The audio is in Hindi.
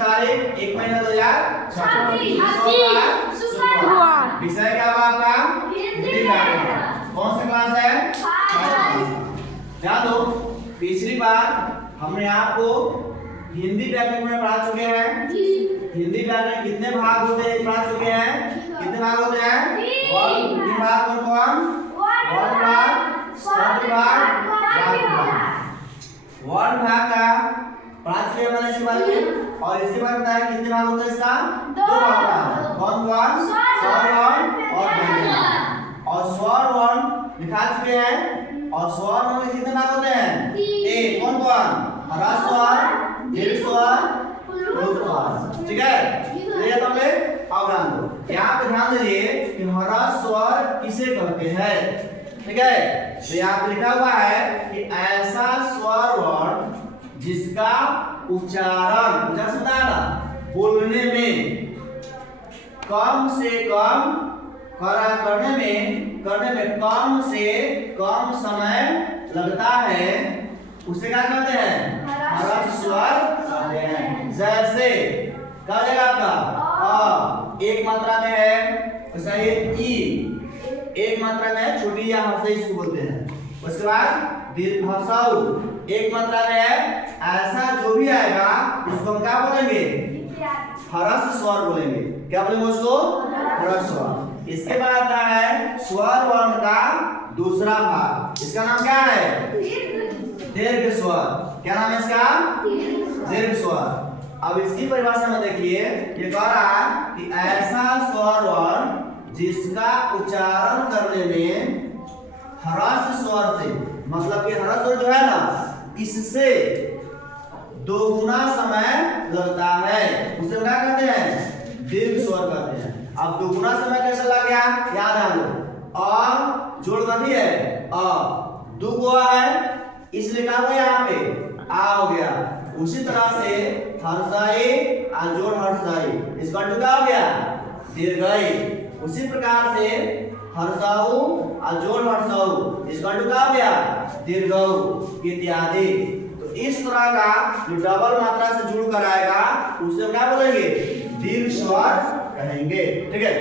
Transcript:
तारीख 1 महीना 2026। शुक्रवार। विषय क्या हुआ आपका? हिंदी व्याकरण। कौन सा क्लास है? ध्यान दो, पिछली बार हमने आपको हिंदी व्याकरण में पढ़ा चुके हैं। हिंदी व्याकरण कितने भाग होते हैं पढ़ा चुके हैं। कितने भाग होते हैं? तीन भाग। कौन कौन? वर्ण भाग, शब्द भाग, वाक्य भाग। वर्ण भाग का पढ़ा चुके हैं मैंने इसके बारे में, और इसके बारे में बताया कितने भाग होते हैं इसका? दो भाग। कौन कौन? स्वर वर्ण और व्यंजन। और स्वर वर्ण दिखा चुके हैं, और स्वर वर्ण में कितने भाग होते हैं? एक। कौन कौन? ह्रस्व स्वर, दीर्घ स्वर, रूप स्वर। ठीक है, ये तो हमने अब ध्यान दो, यहाँ पे ध्यान दीजिए कि ह्रस्व स्वर किसे कहते हैं। ठीक है, तो यहाँ पे लिखा हुआ है कि ऐसा स्वर वर्ण जिसका उच्चारण बोलने में कम से कम करने में कम से कम समय लगता है, उसे क्या कहते हैं? ह्रस्व स्वर कहते हैं। जैसे क्या हो जाएगा आपका? अ एक मात्रा में है, वैसा ही ई एक मात्रा में है, छोटी या हर्षई इसको बोलते हैं। उसके बाद दीर्घ एक मात्रा में है, ऐसा जो भी आएगा उसको हम क्या बोलेंगे? ह्रस्व स्वर बोलेंगे। क्या बोलेंगे उसको? ह्रस्व स्वर। इसके बाद आता है स्वर वर्ण का दूसरा भाग, इसका नाम क्या है? दीर्घ स्वर। क्या नाम है इसका? दीर्घ स्वर। अब इसकी परिभाषा में देखिए, ये कह रहा है कि ऐसा स्वर वर्ण जिसका उच्चारण करने में ह्रस्व स्वर से, मतलब कि ह्रस्व स्वर जो है ना, इससे दोगुना समय लगता है, उसे क्या कहते हैं? दीर्घ स्वर कहते हैं। अब दोगुना समय कैसे लग गया? याद है लो, और जोड़ गति है दो गोआ है, इसलिए क्या हुआ यहाँ पे? आ हो गया। उसी तरह से हर्षाई और जोड़ हर्षाई, इसका क्या हो गया? दीर्घाई। उसी प्रकार से हर्षाऊ और जोड़ हर्षाऊ, इसका क्या हो गया? दीर्घाऊ इत्यादि। तो इस तरह का जो डबल मात्रा से जुड़ कर आएगा उसे क्या बोलेंगे? दीर्घ स्वर कहेंगे। ठीक है।